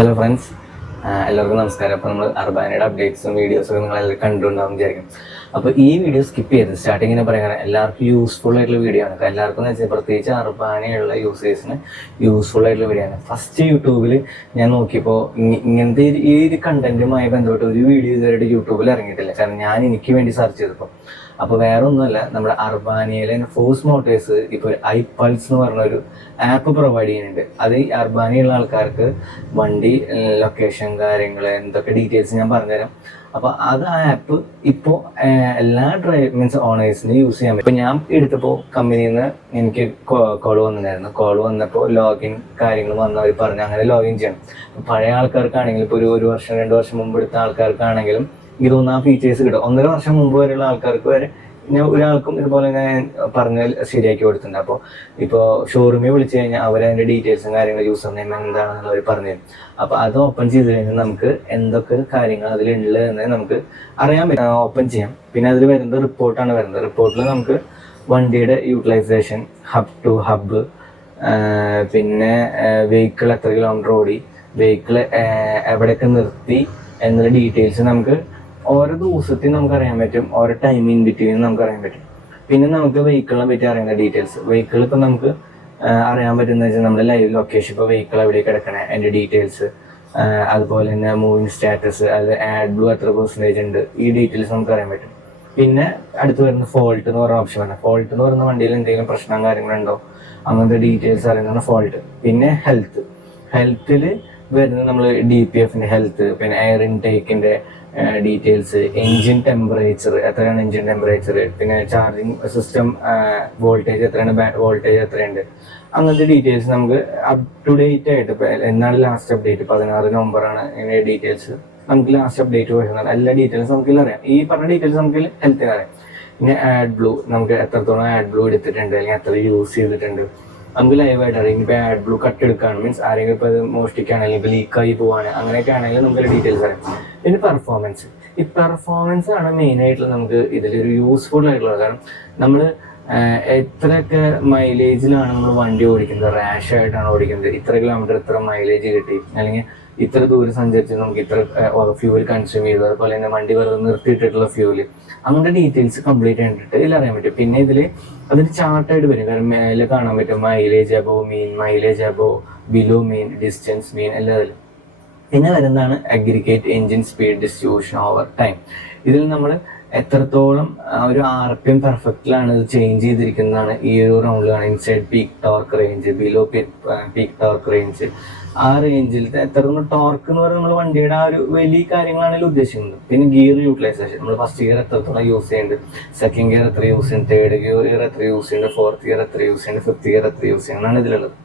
Hello friends, എല്ലാവർക്കും നമസ്കാരം. അപ്പോൾ നമ്മൾ അർബാനയുടെ അപ്ഡേറ്റ്സും വീഡിയോസൊക്കെ നിങ്ങളെല്ലാം കണ്ടുണ്ടാവും വിചാരിക്കും. അപ്പോൾ ഈ വീഡിയോ സ്കിപ്പ് ചെയ്ത് സ്റ്റാർട്ടിങ്ങിന് പറയാൻ എല്ലാവർക്കും യൂസ്ഫുൾ ആയിട്ടുള്ള വീഡിയോ ആണ്. എല്ലാവർക്കും എന്ന് വെച്ചാൽ പ്രത്യേകിച്ച് അർബാനയുള്ള യൂസേഴ്സിന് യൂസ്ഫുൾ ആയിട്ടുള്ള വീഡിയോ ആണ്. ഫസ്റ്റ് യൂട്യൂബിൽ ഞാൻ നോക്കിയപ്പോൾ ഇങ്ങനത്തെ ഈ ഒരു കണ്ടന്റുമായി ബന്ധപ്പെട്ട് ഒരു വീഡിയോ ഇതുവരെ യൂട്യൂബിൽ ഇറങ്ങിയിട്ടില്ല. കാരണം ഞാൻ എനിക്ക് വേണ്ടി സെർച്ച് ചെയ്തപ്പോൾ അപ്പോൾ വേറെ ഒന്നുമല്ല, നമ്മുടെ അർബാനിയയിലെ ഫോഴ്സ് മോട്ടേഴ്സ് ഇപ്പോൾ ഐപൾസ് എന്ന് പറഞ്ഞൊരു ആപ്പ് പ്രൊവൈഡ് ചെയ്യുന്നുണ്ട്. അത് ഈ അർബാനിയുള്ള ആൾക്കാർക്ക് വണ്ടി ലൊക്കേഷൻ കാര്യങ്ങൾ എന്തൊക്കെ ഡീറ്റെയിൽസ് ഞാൻ പറഞ്ഞുതരാം. അപ്പോൾ അത് ആ ആപ്പ് ഇപ്പോൾ എല്ലാ മീൻസ് ഓണേഴ്സിന് യൂസ് ചെയ്യാൻ പറ്റും. ഇപ്പോൾ ഞാൻ എടുത്തപ്പോൾ കമ്പനിയിൽ നിന്ന് എനിക്ക് കോൾ വന്നിട്ടുണ്ടായിരുന്നു. കോൾ വന്നപ്പോൾ ലോഗിൻ കാര്യങ്ങൾ വന്നവർ പറഞ്ഞു അങ്ങനെ ലോഗിൻ ചെയ്യണം. പഴയ ആൾക്കാർക്കാണെങ്കിലും ഇപ്പോൾ ഒരു വർഷം 2 വർഷം മുമ്പ് എടുത്ത ആൾക്കാർക്കാണെങ്കിലും എനിക്ക് തോന്നുന്നു ആ ഫീച്ചേഴ്സ് കിട്ടും. 1.5 വർഷം മുമ്പ് വരെയുള്ള ആൾക്കാർക്ക് വരെ ഞാൻ ഒരാൾക്കും ഇതുപോലെ ഞാൻ പറഞ്ഞാൽ ശരിയാക്കി കൊടുത്തിട്ടുണ്ട്. അപ്പോൾ ഇപ്പോൾ ഷോറൂമിൽ വിളിച്ചു കഴിഞ്ഞാൽ അവരതിൻ്റെ ഡീറ്റെയിൽസും കാര്യങ്ങളും യൂസർ നെയിം എന്താണെന്നുള്ള അവർ പറഞ്ഞു തരും. അപ്പോൾ അത് ഓപ്പൺ ചെയ്ത് കഴിഞ്ഞാൽ നമുക്ക് എന്തൊക്കെ കാര്യങ്ങൾ അതിലുള്ളതെന്ന് നമുക്ക് അറിയാൻ പറ്റും. ഓപ്പൺ ചെയ്യാം. പിന്നെ അതിൽ വരുന്നത് റിപ്പോർട്ടാണ് വരുന്നത്. റിപ്പോർട്ടിൽ നമുക്ക് വണ്ടിയുടെ യൂട്ടിലൈസേഷൻ, ഹബ് ടു ഹബ്ബ്, പിന്നെ വെഹിക്കിൾ എത്ര കിലോമീറ്റർ ഓടി, വെഹിക്കിൾ എവിടെയൊക്കെ നിർത്തി എന്നുള്ള ഡീറ്റെയിൽസ് നമുക്ക് ഓരോ ദിവസത്തിൽ നമുക്ക് അറിയാൻ പറ്റും. ഓരോ ടൈം ഇൻ ബിറ്റ്വീൻ നമുക്ക് അറിയാൻ പറ്റും. പിന്നെ നമുക്ക് വെഹിക്കിളിനെ പറ്റി അറിയുന്ന ഡീറ്റെയിൽസ്, വെഹിക്കിൾ ഇപ്പം നമുക്ക് അറിയാൻ പറ്റുന്ന വെച്ചാൽ നമ്മുടെ ലൈവ് ലൊക്കേഷൻ, ഇപ്പോൾ വെഹിക്കിൾ എവിടെ കിടക്കണേ അതിൻ്റെ ഡീറ്റെയിൽസ്, അതുപോലെ തന്നെ മൂവിങ് സ്റ്റാറ്റസ്, അത് ആഡ് ബ്ലൂ എത്ര പെർസെൻറ്റേജ് ഉണ്ട്, ഈ ഡീറ്റെയിൽസ് നമുക്ക് അറിയാൻ പറ്റും. പിന്നെ അടുത്ത് വരുന്ന ഫോൾട്ട് എന്ന് പറയുന്ന ഓപ്ഷൻ ആണ്. ഫോൾട്ട് എന്ന് പറയുന്ന വണ്ടിയിൽ എന്തെങ്കിലും പ്രശ്നം കാര്യങ്ങളുണ്ടോ അങ്ങനത്തെ ഡീറ്റെയിൽസ് അറിയുന്നതാണ് ഫോൾട്ട്. പിന്നെ ഹെൽത്തിൽ വരുന്നത് നമ്മൾ DPFൻ്റെ ഹെൽത്ത്, പിന്നെ എയർ ഇൻടേക്കിൻ്റെ ഡീറ്റെയിൽസ്, എൻജിൻ ടെമ്പറേച്ചർ എത്രയാണ്, എൻജിൻ ടെമ്പറേച്ചർ, പിന്നെ ചാർജിങ് സിസ്റ്റം വോൾട്ടേജ് എത്രയാണ്, വോൾട്ടേജ് എത്രയുണ്ട്, അങ്ങനത്തെ ഡീറ്റെയിൽസ് നമുക്ക് അപ് ടു ഡേറ്റ് ആയിട്ട്. ഇപ്പോൾ എന്നാണ് ലാസ്റ്റ് അപ്ഡേറ്റ്, 16 നവംബറാണ് ഇതിൻ്റെ ഡീറ്റെയിൽസ്. നമുക്ക് ലാസ്റ്റ് അപ്ഡേറ്റ് വരുന്നത് എല്ലാ ഡീറ്റെയിൽസ് നമുക്ക് അറിയാം. ഈ പറഞ്ഞ ഡീറ്റെയിൽസ് നമുക്ക് ഹെൽത്തിന് അറിയാം. പിന്നെ ആഡ് ബ്ലൂ, നമുക്ക് എത്രത്തോളം ആഡ് ബ്ലൂ എടുത്തിട്ടുണ്ട് അല്ലെങ്കിൽ എത്ര യൂസ് ചെയ്തിട്ടുണ്ട് നമുക്ക് ലൈവായിട്ട് അറിയാം. ഇപ്പോൾ ആഡ് ബ്ലൂ കട്ട് എടുക്കുകയാണ് മീൻസ് ആരെങ്കിലും ഇപ്പോൾ അത് മോഷ്ടിക്കുകയാണെങ്കിൽ ഇപ്പോൾ ലീക്കായി പോവാണ് അങ്ങനെയൊക്കെ ആണെങ്കിൽ നമുക്ക് ഡീറ്റെയിൽസ് അറിയാം. പിന്നെ പെർഫോമൻസ്, ഈ പെർഫോമൻസ് ആണ് മെയിനായിട്ടുള്ള നമുക്ക് ഇതിലൊരു യൂസ്ഫുൾ ആയിട്ടുള്ളത്. കാരണം നമ്മൾ എത്രയൊക്കെ മൈലേജിലാണ് നമ്മൾ വണ്ടി ഓടിക്കുന്നത്, റാഷ് ആയിട്ടാണ് ഓടിക്കുന്നത്, ഇത്ര കിലോമീറ്റർ ഇത്ര മൈലേജ് കിട്ടി, അല്ലെങ്കിൽ ഇത്ര ദൂരം സഞ്ചരിച്ച് നമുക്ക് ഇത്ര ഫ്യൂവൽ കൺസ്യൂം ചെയ്തു, അതുപോലെ തന്നെ വണ്ടി വെറുതെ നിർത്തിയിട്ടിട്ടുള്ള ഫ്യൂവൽ, അങ്ങനത്തെ ഡീറ്റെയിൽസ് കംപ്ലീറ്റ് ആയിട്ട് ഇതിൽ അറിയാൻ പറ്റും. പിന്നെ ഇതിൽ അതൊരു ചാർട്ടായിട്ട് വരും. കാരണം മേലെ കാണാൻ പറ്റും മൈലേജ് അബോ മീൻ, മൈലേജ് അബോ ബിലോ മീൻ, ഡിസ്റ്റൻസ് മീൻ എല്ലാത്തിലും. പിന്നെ വരുന്നതാണ് aggregate engine speed distribution over time. ഇതിൽ നമ്മൾ എത്രത്തോളം ഒരു RPM പെർഫെക്റ്റിലാണ് ഇത് ചേഞ്ച് ചെയ്തിരിക്കുന്നതാണ് ഈ ഒരു റൗണ്ടിൽ കാണാം. Inside peak torque range, below peak torque range, ആ റേഞ്ചിലത്തെ എത്രത്തോളം ടോർക്ക് എന്ന് പറയുന്നത് നമ്മൾ വണ്ടിയുടെ ആ ഒരു വലിയ കാര്യങ്ങളാണെങ്കിലും ഉദ്ദേശിക്കുന്നത്. പിന്നെ ഗിയർ യൂട്ടിലൈസേഷൻ, നമ്മൾ ഫസ്റ്റ് ഗിയർ എത്രത്തോളം യൂസ് ചെയ്യുന്നുണ്ട്, സെക്കൻഡ് ഗിയർ എത്ര യൂസ് ചെയ്യുന്നുണ്ട്, തേർഡ് ഗിയർ എത്ര യൂസ് ചെയ്യുന്നുണ്ട്, ഫോർത്ത് ഗിയർ എത്ര യൂസ് ചെയ്യുന്നുണ്ട്, ഫിഫ്ത്ത് ഗിയർ എത്ര യൂസ് ചെയ്യുന്നതാണ് ഇതിലുള്ളത്.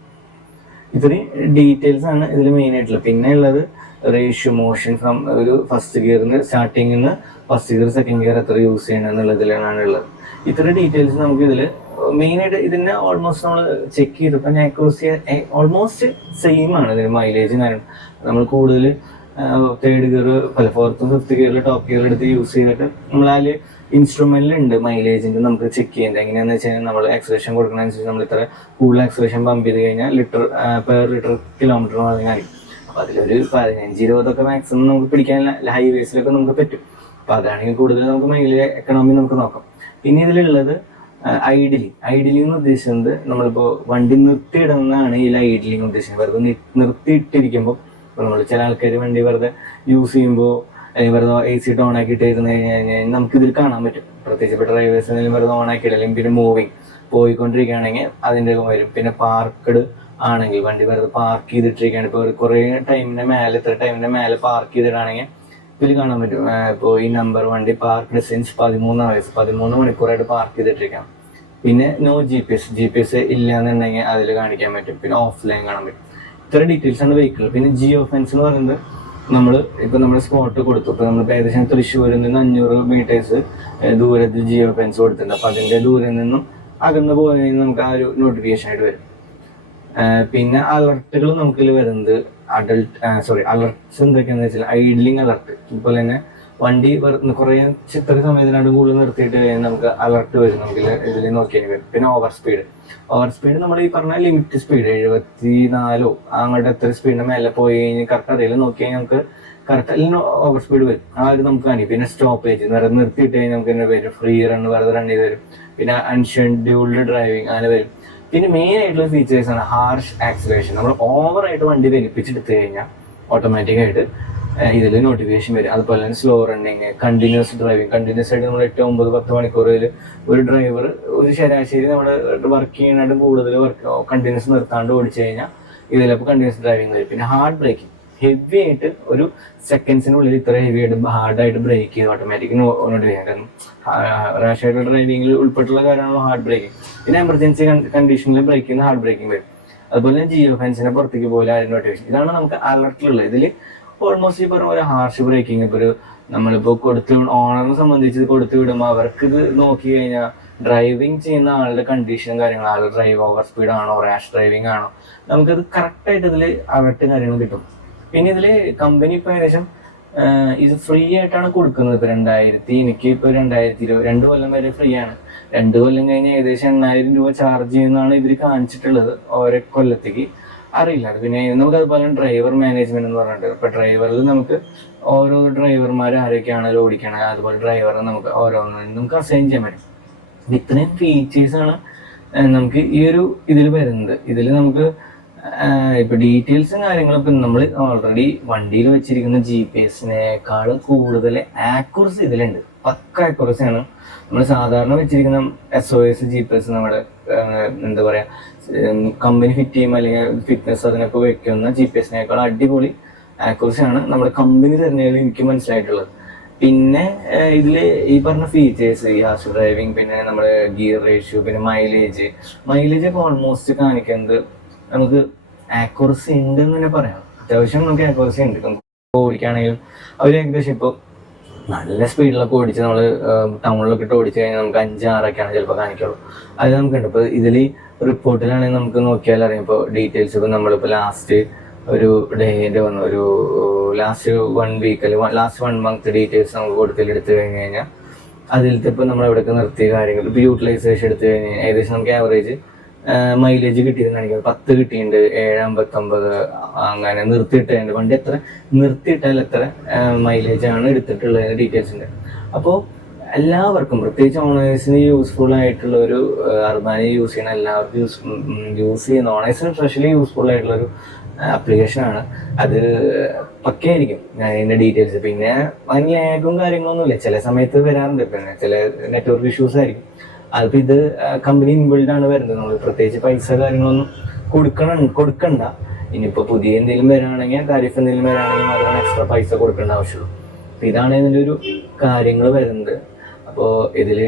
ഇത്രയും ഡീറ്റെയിൽസ് ആണ് ഇതിൽ മെയിൻ ആയിട്ടുള്ളത്. പിന്നെ ഉള്ളത് റേഷ്യോ മോഷൻ ഫ്രം ഒരു ഫസ്റ്റ് ഗിയറിന് സ്റ്റാർട്ടിങ്ങിൽ നിന്ന് ഫസ്റ്റ് ഗിയർ സെക്കൻഡ് ഗിയർ എത്ര യൂസ് ചെയ്യണം എന്നുള്ളതിലാണ് ഉള്ളത്. ഇത്ര ഡീറ്റെയിൽസ് നമുക്ക് ഇതിൽ മെയിനായിട്ട് ഇതിനെ ഓൾമോസ്റ്റ് നമ്മൾ ചെക്ക് ചെയ്തപ്പോൾ ആക്യുറസി ഓൾമോസ്റ്റ് സെയിം ആണ്. ഇതിന് മൈലേജ് കാരണം നമ്മൾ കൂടുതൽ തേർഡ് ഗിയർ അല്ല ഫോർത്തും ഫിഫ്ത്ത് ഗിയറിൽ ടോപ്പ് ഗിയർ എടുത്ത് യൂസ് ചെയ്തിട്ട് നമ്മൾ അതിൽ ഇൻസ്ട്രുമെന്റിലുണ്ട് മൈലേജിൻ്റെ നമുക്ക് ചെക്ക് ചെയ്യേണ്ടത്. എങ്ങനെയാണെന്ന് വെച്ച് കഴിഞ്ഞാൽ നമ്മൾ ആക്സലേഷൻ കൊടുക്കുന്നതനുസരിച്ച് നമ്മൾ ഇത്ര കൂടുതൽ ആക്സലേഷൻ പമ്പ് ചെയ്ത് കഴിഞ്ഞാൽ പെർ ലിറ്റർ കിലോമീറ്റർ എന്ന് പറഞ്ഞാൽ അപ്പോൾ അതിലൊരു 15-20 മാക്സിമം നമുക്ക് പിടിക്കാനുള്ള ഹൈവേസിലൊക്കെ നമുക്ക് പറ്റും. അപ്പോൾ അതാണെങ്കിൽ കൂടുതൽ നമുക്ക് മൈലേജ് എക്കണോമി നമുക്ക് നോക്കാം. പിന്നെ ഇതിലുള്ളത് ഐഡിലിംഗ് എന്ന് ഉദ്ദേശിക്കുന്നത് നമ്മളിപ്പോൾ വണ്ടി നിർത്തിയിടുന്നതാണ് ഈ ഐഡിലിംഗ് ഉദ്ദേശിക്കുന്നത്. വെറുതെ നിർത്തിയിട്ടിരിക്കുമ്പോൾ ഇപ്പോൾ നമ്മൾ ചില ആൾക്കാർ വണ്ടി വെറുതെ യൂസ് ചെയ്യുമ്പോൾ അല്ലെങ്കിൽ വെറുതെ AC ഓൺ ആക്കിയിട്ട് ഇരുന്ന് കഴിഞ്ഞാൽ നമുക്കിതിൽ കാണാൻ പറ്റും. പ്രത്യേകിച്ച് ഇപ്പോൾ ഡ്രൈവേഴ്സിനെങ്കിലും വെറുതെ ഓൺ ആക്കിയിട്ട് അല്ലെങ്കിൽ പിന്നെ മൂവിങ് പോയിക്കൊണ്ടിരിക്കുകയാണെങ്കിൽ അതിൻ്റെ വരും. പിന്നെ പാർക്കഡ് ആണെങ്കിൽ വണ്ടി വെറുതെ പാർക്ക് ചെയ്തിട്ടിരിക്കുകയാണ്, ഇപ്പോൾ കുറേ ടൈമിൻ്റെ മേലെ ഇത്ര ടൈമിൻ്റെ മേലെ പാർക്ക് ചെയ്തിട്ടാണെങ്കിൽ ഇതിൽ കാണാൻ പറ്റും. ഇപ്പോൾ ഈ നമ്പർ വണ്ടി പാർക്ക് സിൻസ് 13 മണിക്കൂറായിട്ട് പാർക്ക് ചെയ്തിട്ടിരിക്കാം. പിന്നെ നോ GPS ഇല്ല എന്നുണ്ടെങ്കിൽ അതിൽ കാണിക്കാൻ പറ്റും. പിന്നെ ഓഫ്ലൈൻ കാണാൻ പറ്റും. ഇത്ര ഡീറ്റെയിൽസ് ആണ് വെഹിക്കിൾ. പിന്നെ ജിയോ ഫെൻസ് എന്ന് പറയുന്നത് നമ്മൾ ഇപ്പോൾ നമ്മുടെ സ്പോട്ട് കൊടുത്തു. ഇപ്പോൾ നമ്മൾ ഏകദേശം തൃശ്ശൂരിൽ നിന്ന് 500 മീറ്റേഴ്സ് ദൂരത്തിൽ ജിയോ ഫെൻസ് കൊടുത്തിട്ടുണ്ട്. അപ്പോൾ അതിൻ്റെ ദൂരം നിന്നും അകന്ന് പോയി നമുക്ക് ആ ഒരു നോട്ടിഫിക്കേഷൻ ആയിട്ട് വരും. പിന്നെ അലർട്ടുകൾ നമുക്കിൽ വരുന്നത് അലർട്ട്സ് എന്തൊക്കെയാണെന്ന് വെച്ചാൽ ഐഡ്ലിംഗ് അലർട്ട്. ഇപ്പോൾ തന്നെ വണ്ടി കുറേ ചിത്ര സമയത്തിനാണ്ട് കൂടുതൽ നിർത്തിയിട്ട് കഴിഞ്ഞാൽ നമുക്ക് അലർട്ട് വരും, നമുക്ക് ഇതിൽ നോക്കിയാൽ വരും. പിന്നെ ഓവർ സ്പീഡ് നമ്മൾ ഈ പറഞ്ഞ ലിമിറ്റ് സ്പീഡ് 74 അങ്ങോട്ട് എത്ര സ്പീഡിന് മേലെ പോയി കഴിഞ്ഞാൽ കറക്റ്റ് അതിൽ നോക്കി കഴിഞ്ഞാൽ നമുക്ക് കറക്റ്റ് ഓവർ സ്പീഡ് വരും. ആ ഒരു നമുക്ക് കാണിക്കും. പിന്നെ സ്റ്റോപ്പേജ് നിർത്തിയിട്ട് കഴിഞ്ഞാൽ നമുക്ക് തന്നെ വരും, ഫ്രീ റൺ വെറുതെ റൺ ചെയ്ത് വരും. പിന്നെ അൺഷെഡ്യൂൾഡ് ഡ്രൈവിംഗ് അങ്ങനെ വരും. പിന്നെ മെയിൻ ആയിട്ടുള്ള ഫീച്ചേഴ്സ് ആണ് ഹാർഷ് ആക്സിലറേഷൻ. നമ്മൾ ഓവറായിട്ട് വണ്ടി വലിപ്പിച്ചെടുത്ത് കഴിഞ്ഞാൽ ഓട്ടോമാറ്റിക്കായിട്ട് ഇതിൽ നോട്ടിഫിക്കേഷൻ വരും. അതുപോലെ തന്നെ slow running, continuous driving. Continuous ആയിട്ട് നമ്മൾ 8, 9, 10 മണിക്കൂറിൽ ഒരു ഡ്രൈവർ ഒരു ശരാശരി നമ്മുടെ വർക്ക് ചെയ്യാനായിട്ട് കൂടുതൽ കണ്ടിന്യൂസ് നിർത്താണ്ട് ഓടിച്ചു കഴിഞ്ഞാൽ ഇതിലപ്പോൾ കണ്ടിന്യൂസ് ഡ്രൈവിംഗ് വരും. പിന്നെ ഹാർഡ് ബ്രേക്കിംഗ്, ഹെവി ആയിട്ട് ഒരു സെക്കൻഡ്സിനുള്ളിൽ ഇത്ര ഹെവി ആയിട്ട് ഹാർഡായിട്ട് ബ്രേക്ക് ചെയ്ത് ഓട്ടോമാറ്റിക് നോട്ടിഫിക്കേഷൻ. കാരണം റാഷ് ആയിട്ടുള്ള ഡ്രൈവിംഗിൽ ഉൾപ്പെട്ടുള്ള കാര്യമാണല്ലോ ഹാർഡ് ബ്രേക്കിംഗ്. പിന്നെ എമർജൻസി കണ്ടീഷനിൽ ബ്രേക്ക് ചെയ്യുന്ന ഹാർഡ് ബ്രേക്കിംഗ് വരും. അതുപോലെ തന്നെ ജിയോ ഫെൻസിനെ പുറത്തേക്ക് പോലെ അതിന് നോട്ടിഫിക്കേഷൻ. ഇതാണ് നമുക്ക് അലർട്ടിലുള്ളത്. ഇതിൽ ഓൾമോസ്റ്റ് ഈ പറഞ്ഞ പോലെ ഹാർഷ് ബ്രേക്കിംഗ് ഇപ്പോൾ ഒരു നമ്മളിപ്പോൾ ഓണറിനെ സംബന്ധിച്ച് കൊടുത്തു വിടുമ്പോൾ അവർക്ക് ഇത് നോക്കി കഴിഞ്ഞാൽ ഡ്രൈവിംഗ് ചെയ്യുന്ന ആളുടെ കണ്ടീഷനും കാര്യങ്ങളും, ആളുടെ ഡ്രൈവ് ഓവർ സ്പീഡ് ആണോ റാഷ് ഡ്രൈവിംഗ് ആണോ, നമുക്കത് കറക്റ്റായിട്ട് ഇതിൽ അലർട്ട് കാര്യങ്ങൾ കിട്ടും. പിന്നെ ഇതിൽ കമ്പനി ഇപ്പോൾ ഏകദേശം ഇത് ഫ്രീ ആയിട്ടാണ് കൊടുക്കുന്നത്. ഇപ്പോൾ എനിക്ക് ഇപ്പോൾ 2020 2 കൊല്ലം വരെ ഫ്രീ ആണ്. 2 കൊല്ലം കഴിഞ്ഞ് ഏകദേശം 8,000 രൂപ ചാർജ് ചെയ്യുന്നതാണ് ഇവർ കാണിച്ചിട്ടുള്ളത് ഓരോ കൊല്ലത്തേക്ക്. അറിയില്ല. പിന്നെ നമുക്ക് അതുപോലെ ഡ്രൈവർ മാനേജ്മെന്റ് എന്ന് പറഞ്ഞിട്ട് ഇപ്പൊ ഡ്രൈവറിൽ നമുക്ക് ഓരോ ഡ്രൈവർമാർ ആരൊക്കെയാണല്ലോ ഓടിക്കണത്, അതുപോലെ ഡ്രൈവറെ നമുക്ക് ഓരോന്നും നമുക്ക് അസൈൻ ചെയ്യാൻ പറ്റും. ഇത്രയും ഫീച്ചേഴ്സാണ് നമുക്ക് ഈ ഒരു ഇതിൽ വരുന്നത്. ഇതിൽ നമുക്ക് ഇപ്പൊ ഡീറ്റെയിൽസും കാര്യങ്ങളും ഇപ്പം നമ്മൾ ഓൾറെഡി വണ്ടിയിൽ വെച്ചിരിക്കുന്ന GPS കൂടുതൽ ആക്യുറസി ഇതിലുണ്ട്. പക്ക ആക്യുറസിയാണ്. നമ്മൾ സാധാരണ വെച്ചിരിക്കുന്ന SOS GPS നമ്മുടെ എന്താ പറയാ കമ്പനി ഫിറ്റ് ചെയ്യുമ്പോൾ അല്ലെങ്കിൽ ഫിറ്റ്നസ് അതിനൊക്കെ വെക്കുന്ന GPS അടിപൊളി ആക്യുറസിയാണ് നമ്മുടെ കമ്പനി തരുന്നതിൽ എനിക്ക് മനസ്സിലായിട്ടുള്ളത്. പിന്നെ ഇതില് ഈ പറഞ്ഞ ഫീച്ചേഴ്സ്, ഈ ഹാർഷ് ഡ്രൈവിംഗ്, പിന്നെ നമ്മുടെ ഗിയർ റേഷ്യോ, പിന്നെ മൈലേജ് ഒക്കെ ഓൾമോസ്റ്റ് കാണിക്കുന്നത് നമുക്ക് ആക്യുറസി ഉണ്ട് എന്ന് തന്നെ പറയാം. അത്യാവശ്യം നമുക്ക് ആക്യുറസി ഉണ്ട്. നമുക്ക് ഓടിക്കുകയാണെങ്കിലും അവർ ഏകദേശം ഇപ്പോൾ നല്ല സ്പീഡിലൊക്കെ ഓടിച്ച് നമ്മൾ ടൗണിലൊക്കെ ഇട്ട് ഓടിച്ചു കഴിഞ്ഞാൽ നമുക്ക് 5, 6 ചിലപ്പോൾ കാണിക്കുള്ളൂ. അത് നമുക്കുണ്ട്. ഇപ്പോൾ ഇതിൽ റിപ്പോർട്ടിലാണെങ്കിൽ നമുക്ക് നോക്കിയാൽ അറിയാം. ഇപ്പോൾ ഡീറ്റെയിൽസ് ഇപ്പോൾ നമ്മളിപ്പോൾ ലാസ്റ്റ് ഒരു ഡേൻ്റെ വന്നു, ഒരു ലാസ്റ്റ് 1 വീക്ക് അല്ലെങ്കിൽ ലാസ്റ്റ് 1 മന്ത് ഡീറ്റെയിൽസ് നമുക്ക് കൊടുത്തിലെടുത്ത് കഴിഞ്ഞ് കഴിഞ്ഞാൽ അതിലത്തെ ഇപ്പോൾ നമ്മൾ എവിടെയൊക്കെ നിർത്തിയ കാര്യങ്ങൾ, ഇപ്പോൾ യൂട്ടിലൈസേഷൻ എടുത്തു കഴിഞ്ഞാൽ ഏകദേശം നമുക്ക് ആവറേജ് മൈലേജ് കിട്ടിയെന്ന് കാണിക്കുന്നത് 10 കിട്ടിയിട്ടുണ്ട്, 759 അങ്ങനെ നിർത്തിയിട്ടുണ്ട്. വണ്ടി എത്ര നിർത്തിയിട്ടാൽ എത്ര മൈലേജാണ് എടുത്തിട്ടുള്ളത് ഡീറ്റെയിൽസ് ഉണ്ട്. അപ്പോൾ എല്ലാവർക്കും പ്രത്യേകിച്ച് ഓണേഴ്സിന് യൂസ്ഫുൾ ആയിട്ടുള്ള ഒരു അർബാനി യൂസ് ചെയ്യുന്ന എല്ലാവർക്കും യൂസ് ചെയ്യുന്ന ഓണേഴ്സിന് സ്പെഷ്യലി യൂസ്ഫുൾ ആയിട്ടുള്ളൊരു ആപ്ലിക്കേഷനാണ്. അത് പക്കയായിരിക്കും അതിൻ്റെ ഡീറ്റെയിൽസ്. പിന്നെ അതിന് ലാഗും കാര്യങ്ങളൊന്നുമില്ല. ചില സമയത്ത് വരാറുണ്ട്, പിന്നെ ചില നെറ്റ്വർക്ക് ഇഷ്യൂസ് ആയിരിക്കും. അതിപ്പോൾ ഇത് കമ്പനി ഇൻബിൽഡ് ആണ് വരുന്നത്. നമ്മൾ പ്രത്യേകിച്ച് പൈസ കാര്യങ്ങളൊന്നും കൊടുക്കണ്ട. ഇനിയിപ്പോൾ പുതിയ എന്തെങ്കിലും വരാണെങ്കിൽ, താരിഫ് എന്തെങ്കിലും വരാണെങ്കിൽ മാത്രമാണ് എക്സ്ട്രാ പൈസ കൊടുക്കേണ്ട ആവശ്യമുള്ളൂ. അപ്പോൾ ഇതാണ് ഇതിൻ്റെ ഒരു കാര്യങ്ങൾ വരുന്നത്. അപ്പോൾ ഇതിൽ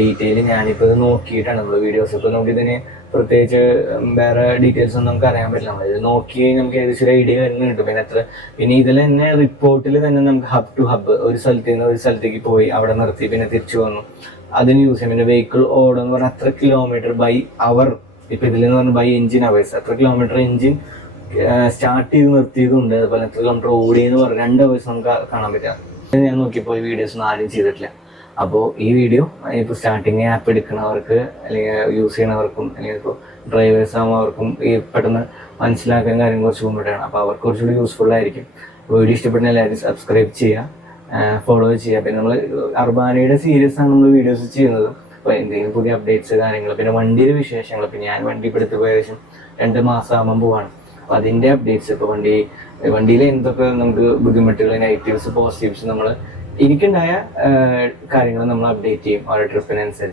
ഡീറ്റെയിൽ ഞാനിപ്പോൾ ഇത് നോക്കിയിട്ടാണ് നമ്മൾ വീഡിയോസ്. ഇപ്പോൾ നമുക്കിതിന് പ്രത്യേകിച്ച് വേറെ ഡീറ്റെയിൽസ് ഒന്നും നമുക്ക് അറിയാൻ പറ്റില്ല. നമ്മൾ ഇത് നോക്കി നമുക്ക് ഏകദേശം ഒരു ഐഡിയ വരുന്ന കിട്ടും. പിന്നെ ഇതിൽ തന്നെ റിപ്പോർട്ടിൽ തന്നെ നമുക്ക് ഹബ് ടു ഹബ്, ഒരു സ്ഥലത്ത് നിന്ന് ഒരു സ്ഥലത്തേക്ക് പോയി അവിടെ നിർത്തി പിന്നെ തിരിച്ചു വന്നു അതിന് യൂസ് ചെയ്യാം. പിന്നെ വെഹിക്കിൾ ഓടുന്ന പറഞ്ഞാൽ അത്ര കിലോമീറ്റർ ബൈ അവർ, ഇപ്പം ഇതിലെന്ന് പറഞ്ഞാൽ ബൈ എഞ്ചിൻ അവേഴ്സ്, അത്ര കിലോമീറ്റർ എഞ്ചിൻ സ്റ്റാർട്ട് ചെയ്ത് നിർത്തിയതുണ്ട്. അതുപോലെ എത്ര കിലോമീറ്റർ ഓടിയെന്ന് പറഞ്ഞാൽ 2 അവേഴ്സ് നമുക്ക് കാണാൻ പറ്റാം. ഞാൻ നോക്കിയപ്പോൾ ഈ വീഡിയോസ് ഒന്നും ആരും ചെയ്തിട്ടില്ല. അപ്പോൾ ഈ വീഡിയോ ഇപ്പോൾ സ്റ്റാർട്ടിങ് ആപ്പ് എടുക്കുന്നവർക്ക് അല്ലെങ്കിൽ യൂസ് ചെയ്യണവർക്കും അല്ലെങ്കിൽ ഇപ്പോൾ ഡ്രൈവേഴ്സ് ആകുന്നവർക്കും ഈ പെട്ടെന്ന് മനസ്സിലാക്കാൻ കാര്യം കുറച്ച് മുമ്പിട്ടാണ്. അപ്പോൾ അവർക്ക് കുറച്ചുകൂടി യൂസ്ഫുൾ ആയിരിക്കും. വീഡിയോ ഇഷ്ടപ്പെടുന്ന എല്ലാവരും സബ്സ്ക്രൈബ് ചെയ്യുക, ഫോളോ ചെയ്യുക. പിന്നെ നമ്മൾ അർബാനയുടെ സീരീസ് ആണ് നമ്മൾ വീഡിയോസ് ചെയ്യുന്നത്. അപ്പോൾ എന്തെങ്കിലും പുതിയ അപ്ഡേറ്റ്സ് കാര്യങ്ങൾ, പിന്നെ വണ്ടിയുടെ വിശേഷങ്ങൾ. ഇപ്പോൾ ഞാൻ വണ്ടി ഇപ്പോൾ എടുത്ത് ഏകദേശം 2 മാസം ആകുമ്പോൾ പോവാണ്. അപ്പോൾ അതിൻ്റെ അപ്ഡേറ്റ്സ്, ഇപ്പോൾ വണ്ടിയിൽ എന്തൊക്കെ നമുക്ക് ബുദ്ധിമുട്ടുകൾ, നെഗറ്റീവ്സ്, പോസിറ്റീവ്സ്, നമ്മൾ എനിക്കുണ്ടായ കാര്യങ്ങൾ നമ്മൾ അപ്ഡേറ്റ് ചെയ്യും ഓരോ ട്രിപ്പിനനുസരിച്ച്.